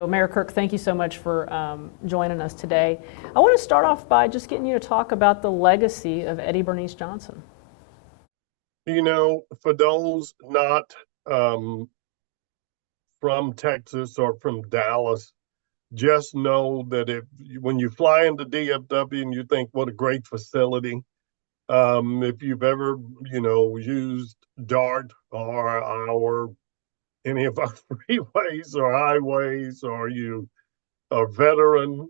Well, Mayor Kirk, thank you so much for joining us today. I want to start off by just getting you to talk about the legacy of Eddie Bernice Johnson. For those not um, from Texas or from Dallas, just know that when you fly into DFW and you think what a great facility, if you've ever used DART or our any of our freeways or highways, or you a veteran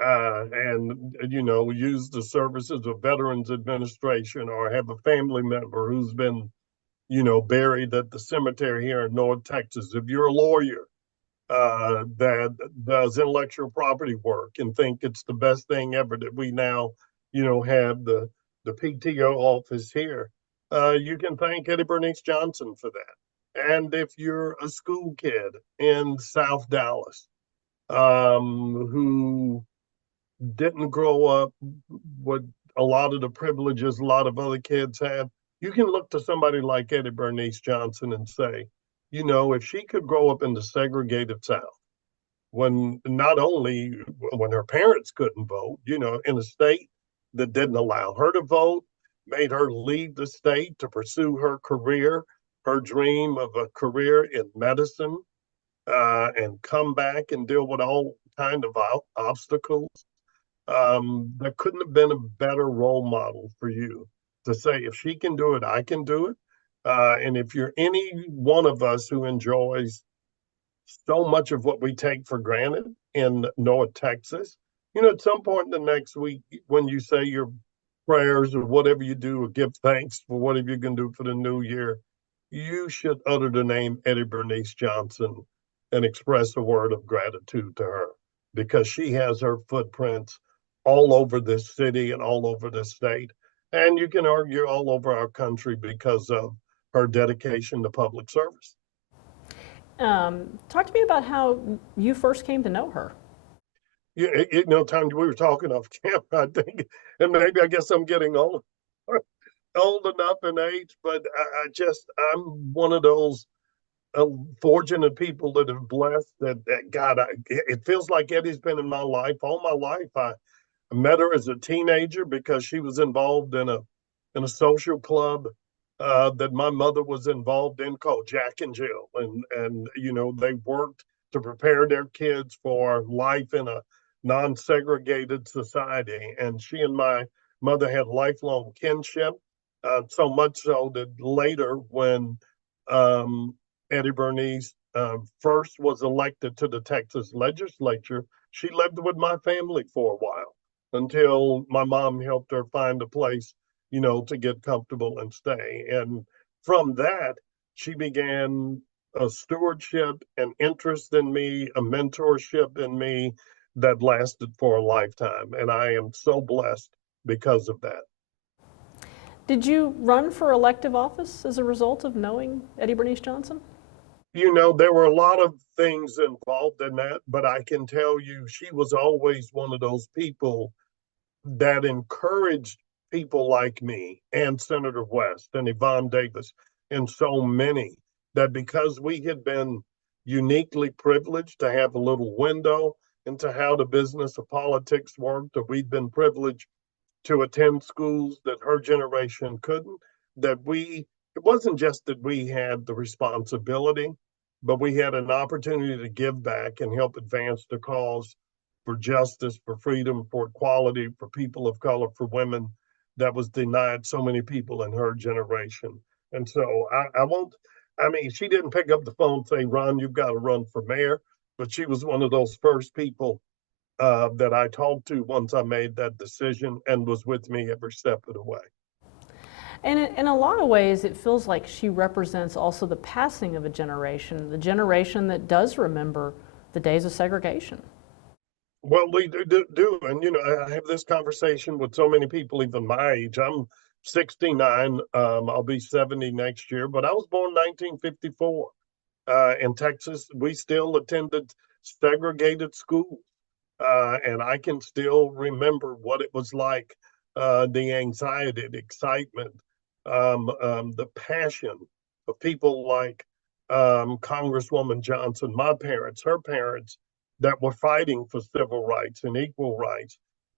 and use the services of Veterans Administration, or have a family member who's been buried at the cemetery here in North Texas. If you're a lawyer that does intellectual property work and think it's the best thing ever that we now have the PTO office here, you can thank Eddie Bernice Johnson for that. And if you're a school kid in South Dallas, who didn't grow up with a lot of the privileges a lot of other kids have, you can look to somebody like Eddie Bernice Johnson and say, if she could grow up in the segregated South, when not only when her parents couldn't vote, in a state that didn't allow her to vote, made her leave the state to pursue her career, her dream of a career in medicine, and come back and deal with all kind of obstacles. There couldn't have been a better role model for you to say, if she can do it, I can do it. And if you're any one of us who enjoys so much of what we take for granted in North Texas, at some point in the next week, when you say your prayers or whatever you do, or give thanks for whatever you can do for the new year, you should utter the name Eddie Bernice Johnson and express a word of gratitude to her, because she has her footprints all over this city and all over this state. And you can argue all over our country because of her dedication to public service. Talk to me about how you first came to know her. Time we were talking off camera, I think, and maybe I guess I'm getting old, old enough in age, but I'm one of those fortunate people that have blessed that God, it feels like Eddie's been in my life all my life. I met her as a teenager because she was involved in a social club that my mother was involved in, called Jack and Jill, and they worked to prepare their kids for life in a non-segregated society. And she and my mother had lifelong kinship, so much so that later, when um, Eddie Bernice first was elected to the Texas legislature, she lived with my family for a while until my mom helped her find a place, to get comfortable and stay. And from that, she began a stewardship, an interest in me, a mentorship in me that lasted for a lifetime. And I am so blessed because of that. Did you run for elective office as a result of knowing Eddie Bernice Johnson? There were a lot of things involved in that, but I can tell you she was always one of those people that encouraged people like me and Senator West and Yvonne Davis and so many, that because we had been uniquely privileged to have a little window into how the business of politics worked, that we'd been privileged to attend schools that her generation couldn't, that it wasn't just that we had the responsibility, but we had an opportunity to give back and help advance the cause for justice, for freedom, for equality, for people of color, for women, that was denied so many people in her generation. And so I won't, I mean, she didn't pick up the phone and say, Ron, you've got to run for mayor. But she was one of those first people that I talked to once I made that decision, and was with me every step of the way. And in a lot of ways, it feels like she represents also the passing of the generation that does remember the days of segregation. Well, we do. And, I have this conversation with so many people, even my age. I'm 69. I'll be 70 next year, but I was born 1954. In Texas, we still attended segregated schools. And I can still remember what it was like, the anxiety, the excitement, the passion of people like Congresswoman Johnson, my parents, her parents, that were fighting for civil rights and equal rights.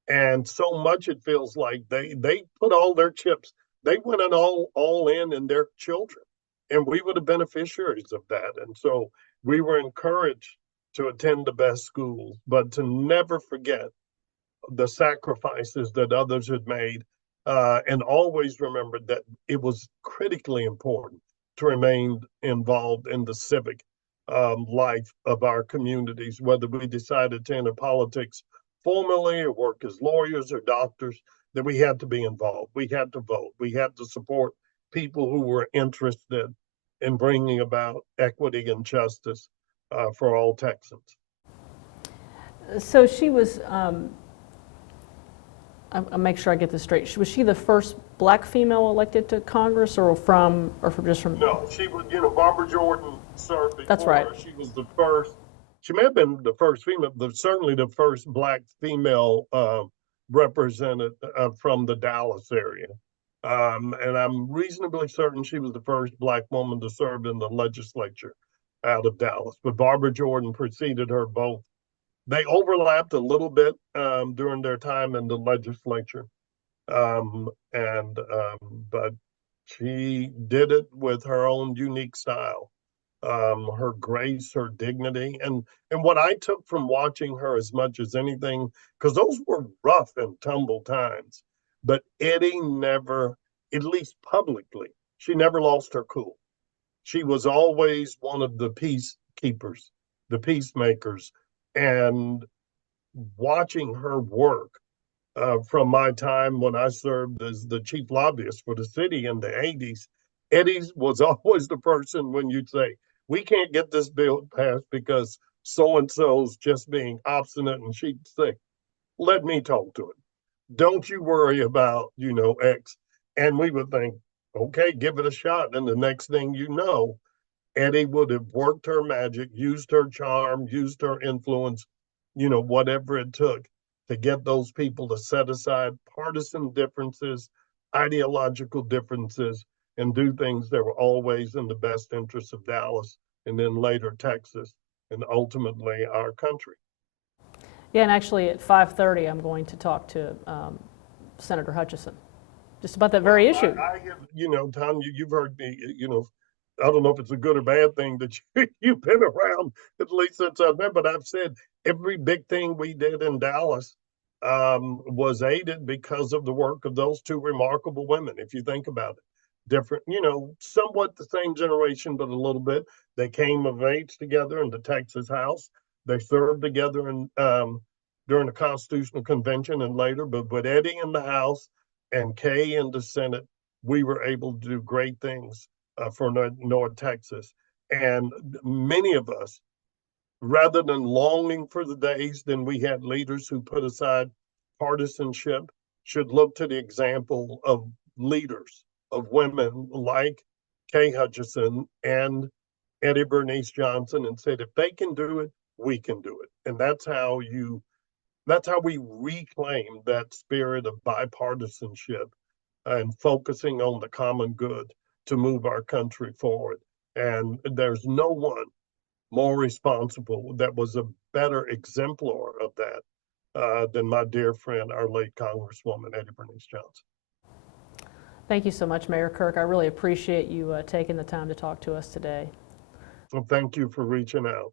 And so much it feels like they put all their chips, they went in all in their children. And we were the beneficiaries of that. And so we were encouraged to attend the best schools, but to never forget the sacrifices that others had made, and always remembered that it was critically important to remain involved in the civic life of our communities, whether we decided to enter politics formally or work as lawyers or doctors, that we had to be involved. We had to vote. We had to support people who were interested in bringing about equity and justice for all Texans. So she was, I'll make sure I get this straight. Was she the first black female elected to Congress, or just from? No, she was, Barbara Jordan served before. That's right. She was the first, she may have been the first female, but certainly the first black female represented from the Dallas area. And I'm reasonably certain she was the first black woman to serve in the legislature out of Dallas. But Barbara Jordan preceded her both. They overlapped a little bit during their time in the legislature. But she did it with her own unique style, her grace, her dignity, and what I took from watching her as much as anything, because those were rough and tumble times, but Eddie never, at least publicly, she never lost her cool. She was always one of the peacekeepers, the peacemakers, and watching her work from my time when I served as the chief lobbyist for the city in the 80s, Eddie was always the person when you'd say, we can't get this bill passed because so-and-so's just being obstinate, and she'd say, let me talk to it. Don't you worry about, X. And we would think, okay, give it a shot. And the next thing you know, Eddie would have worked her magic, used her charm, used her influence, whatever it took to get those people to set aside partisan differences, ideological differences, and do things that were always in the best interest of Dallas and then later Texas and ultimately our country. Yeah, and actually at 5:30, I'm going to talk to Senator Hutchison just about that very issue. I have, Tom, you've heard me, I don't know if it's a good or bad thing that you've been around, at least since I've been, but I've said every big thing we did in Dallas was aided because of the work of those two remarkable women, if you think about it. Different, somewhat the same generation, but a little bit. They came of age together in the Texas House. They served together in during the Constitutional Convention and later, but with Eddie in the House and Kay in the Senate, we were able to do great things for North Texas. And many of us, rather than longing for the days then we had leaders who put aside partisanship, should look to the example of leaders, of women like Kay Hutchison and Eddie Bernice Johnson, and said, if they can do it, we can do it. And that's how we reclaim that spirit of bipartisanship and focusing on the common good to move our country forward. And there's no one more responsible that was a better exemplar of that than my dear friend, our late Congresswoman, Eddie Bernice Johnson. Thank you so much, Mayor Kirk. I really appreciate you taking the time to talk to us today. Well, thank you for reaching out.